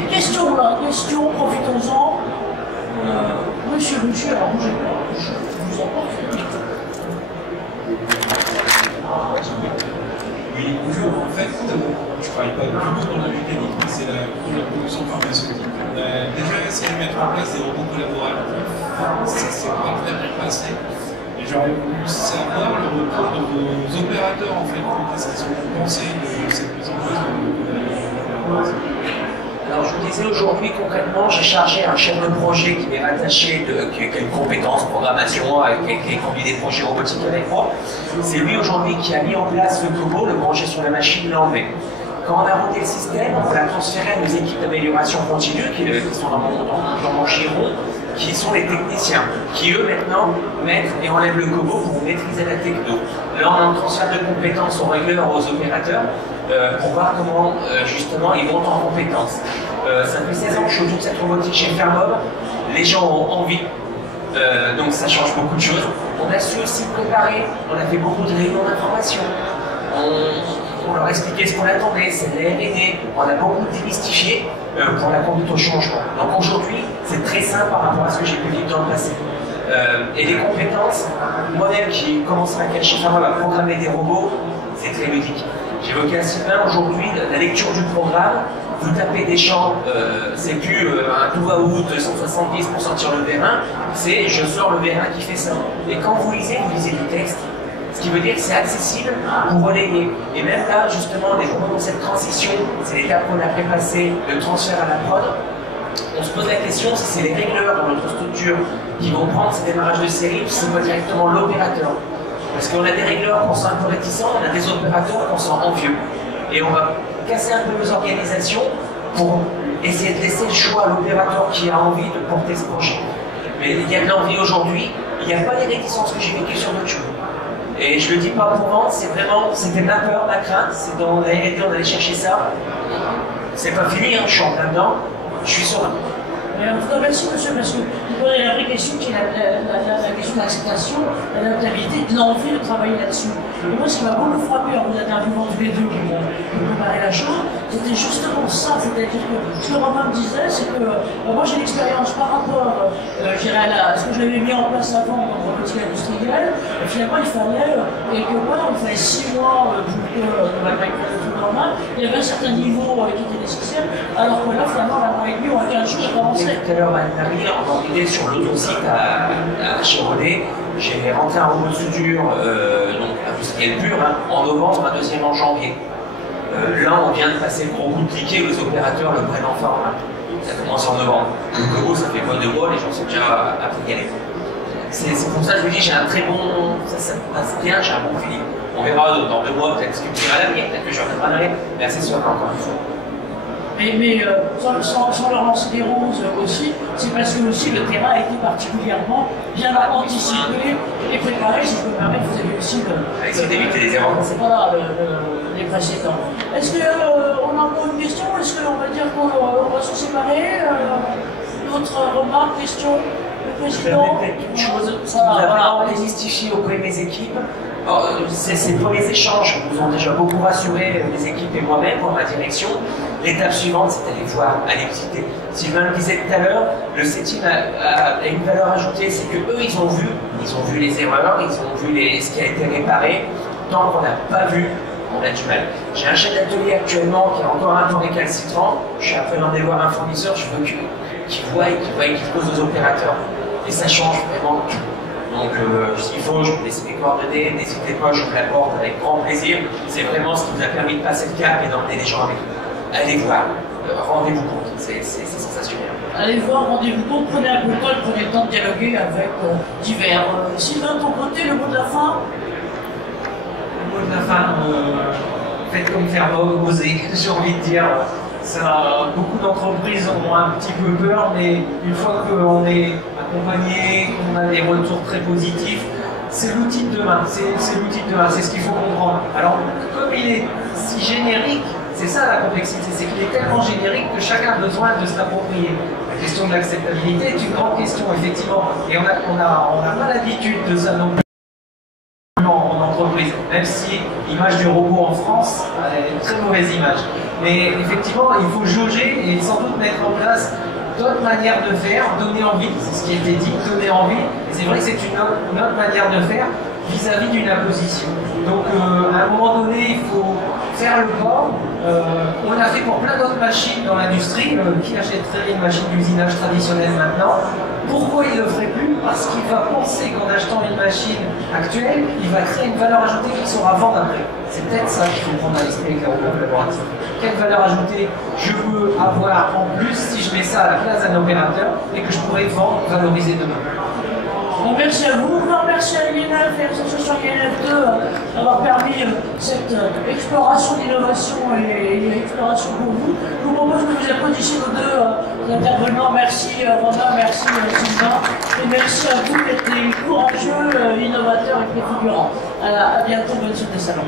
Allez, question là, question, profitons-en. Monsieur Ruchet, alors bougez pas, je vous en prie. Oui, bonjour. En fait, je ne travaille pas du tout dans la mécanique, mais c'est pour la production pharmaceutique. On a déjà essayé de mettre en place des robots collaboratifs. Ça ne s'est pas très bien passé. Et j'aurais voulu savoir le retour de vos opérateurs, en fait. Qu'est-ce qu'ils ont pensé de cette mise en place de robots collaboratifs? Alors, je vous disais aujourd'hui, concrètement, j'ai chargé un chef de projet qui m'est rattaché, qui a une compétence programmation, qui conduit des projets robotiques avec moi. C'est lui aujourd'hui qui a mis en place le Kobo, le branché sur la machine, l'enlever. Quand on a monté le système, on l'a transféré à nos équipes d'amélioration continue, qui sont dans mon giron, qui sont les techniciens, qui eux maintenant mettent et enlèvent le Kobo pour maîtriser la techno. Là, on a un transfert de compétences aux régleurs, aux opérateurs, pour voir comment justement ils montent en compétences. Ça fait 16 ans que je suis autour de cette robotique chez Fermob. Les gens ont envie, donc ça change beaucoup de choses. On a su aussi préparer, on a fait beaucoup de réunions d'information. On leur expliquait ce qu'on attendait, c'est de la R&D. On a beaucoup démystifié pour la conduite au changement. Donc aujourd'hui, c'est très simple par rapport à ce que j'ai pu vivre dans le passé. Et les compétences, moi-même qui commencerai à cacher à programmer des robots, c'est très ludique. J'évoquais à Sylvain aujourd'hui la lecture du programme. Vous tapez des champs, c'est plus un tout va out 170 pour sortir le vérin, c'est je sors le vérin qui fait ça. Et quand vous lisez du texte. Ce qui veut dire que c'est accessible pour relayer. Et même là, justement, on est vraiment dans cette transition, c'est l'étape qu'on a prépassée, le transfert à la prod. On se pose la question si c'est les régleurs dans notre structure qui vont prendre ces démarrages de série ou si c'est pas directement l'opérateur. Parce qu'on a des régleurs qu'on sent un peu réticents, on a des opérateurs qu'on sent envieux. Et on va casser un peu nos organisations pour essayer de laisser le choix à l'opérateur qui a envie de porter ce projet. Mais il y a de l'envie aujourd'hui, il n'y a pas les réticences que j'ai vécues sur d'autres choses. Et je le dis pas pour vendre, c'est vraiment, c'était ma peur, ma crainte, c'est dans la R&D, on allait chercher ça. C'est pas fini, hein, je suis en plein dedans, je suis serein. En tout cas, merci monsieur, parce que vous posez la vraie question qui est la question de l'acceptation, l'adaptabilité, de l'envie de travailler là-dessus. Et moi, ce qui m'a beaucoup frappé en vous interviewant tous les deux pour préparer la chose, c'était justement ça, c'est-à-dire que ce que Romain me disait, c'est que moi j'ai l'expérience par rapport à ce que j'avais mis en place avant dans le robotique industriel, finalement il fallait quelque part, il fallait 6 mois pour que le matériel soit normal, il y avait un certain niveau qui était nécessaire, alors que là finalement, la mois et demi ou à 15 jours, j'ai commencé. Tout à l'heure, Marie, en idée sur l'autosite à Chirolais, j'ai rentré un robot de soudure, donc industriel pur, hein, en novembre, un deuxième en janvier. Là, on vient de passer le gros bout de cliquet, les opérateurs le prennent en forme. Hein. Ça commence en novembre. Le Kobo, ça fait pas 2 mois, les gens sont déjà appris qu'elle est. C'est pour ça que je vous dis, j'ai un très bon. Ça passe bien, j'ai un bon feeling. On verra dans 2 mois, peut-être ce que tu diras à l'avenir, peut-être que je reviendrai en arrière, mais assez sûr encore une fois. Mais sans leur lancer des roses aussi, c'est parce que aussi le terrain a été particulièrement bien anticipé et préparé, si je peux me permettre, vous avez aussi essayer d'éviter les erreurs. Voilà, les précédents. Est-ce qu'on a encore une question? Est-ce qu'on va dire qu'on va se séparer? D'autres remarques, questions? Le président? Une chose, voilà, on démystifie auprès de mes équipes. Ces premiers échanges nous ont déjà beaucoup rassuré, les équipes et moi-même, pour ma direction. L'étape suivante, c'est d'aller voir, aller visiter. Sylvain le disait tout à l'heure, le setting a une valeur ajoutée, c'est qu'eux, ils ont vu les erreurs, ils ont vu ce qui a été réparé. Tant qu'on n'a pas vu, on a du mal. J'ai un chef d'atelier actuellement qui a encore un temps récalcitrant. Je suis après d'en aller voir un fournisseur, je veux qu'il voie et qu'il pose aux opérateurs. Et ça change vraiment tout. Donc, s'il faut, je vous laisse mes coordonnées, n'hésitez pas, je vous l'apporte avec grand plaisir. C'est vraiment ce qui nous a permis de passer le cap et d'emmener les gens avec nous. Allez voir, rendez-vous compte, c'est sensationnel. Allez voir, rendez-vous compte, prenez un peu de temps, prenez le temps de dialoguer avec divers. Sylvain, de ton côté, le mot de la fin? Le mot de la fin, faites comme Fermob, osez, j'ai envie de dire. Beaucoup d'entreprises ont un petit peu peur, mais une fois qu'on est accompagné, qu'on a des retours très positifs, c'est l'outil de demain, c'est l'outil de demain, c'est ce qu'il faut comprendre. Alors, comme il est si générique, c'est ça la complexité, c'est qu'il est tellement générique que chacun a besoin de se l'approprier. La question de l'acceptabilité est une grande question, effectivement, et on n'a pas l'habitude de ça non plus. en entreprise, même si l'image du robot en France est une très mauvaise image. Mais effectivement, il faut jauger et sans doute mettre en place d'autres manières de faire, donner envie, c'est ce qui a été dit, donner envie. Et c'est vrai que c'est une autre manière de faire vis-à-vis d'une imposition. Donc à un moment donné, il faut faire le pas. On l'a fait pour plein d'autres machines dans l'industrie. Qui achèterait une machine d'usinage traditionnelle maintenant? Pourquoi il ne le ferait plus? Parce qu'il va penser qu'en achetant une machine actuelle, il va créer une valeur ajoutée qu'il saura vendre après. C'est peut-être ça qu'il faut prendre à l'esprit avec la collaboration. Quelle valeur ajoutée je peux avoir en plus si je mets ça à la place d'un opérateur et que je pourrais vendre, valoriser demain? Bon, merci à vous, merci à l'INF et à l'association INF2 d'avoir permis cette exploration d'innovation et exploration pour vous. Je vous propose que vous applaudissiez nos deux intervenants. Merci Romain, merci Sylvain, et merci à vous d'être des courageux innovateurs et préfigurants. À bientôt, bonne suite des salons.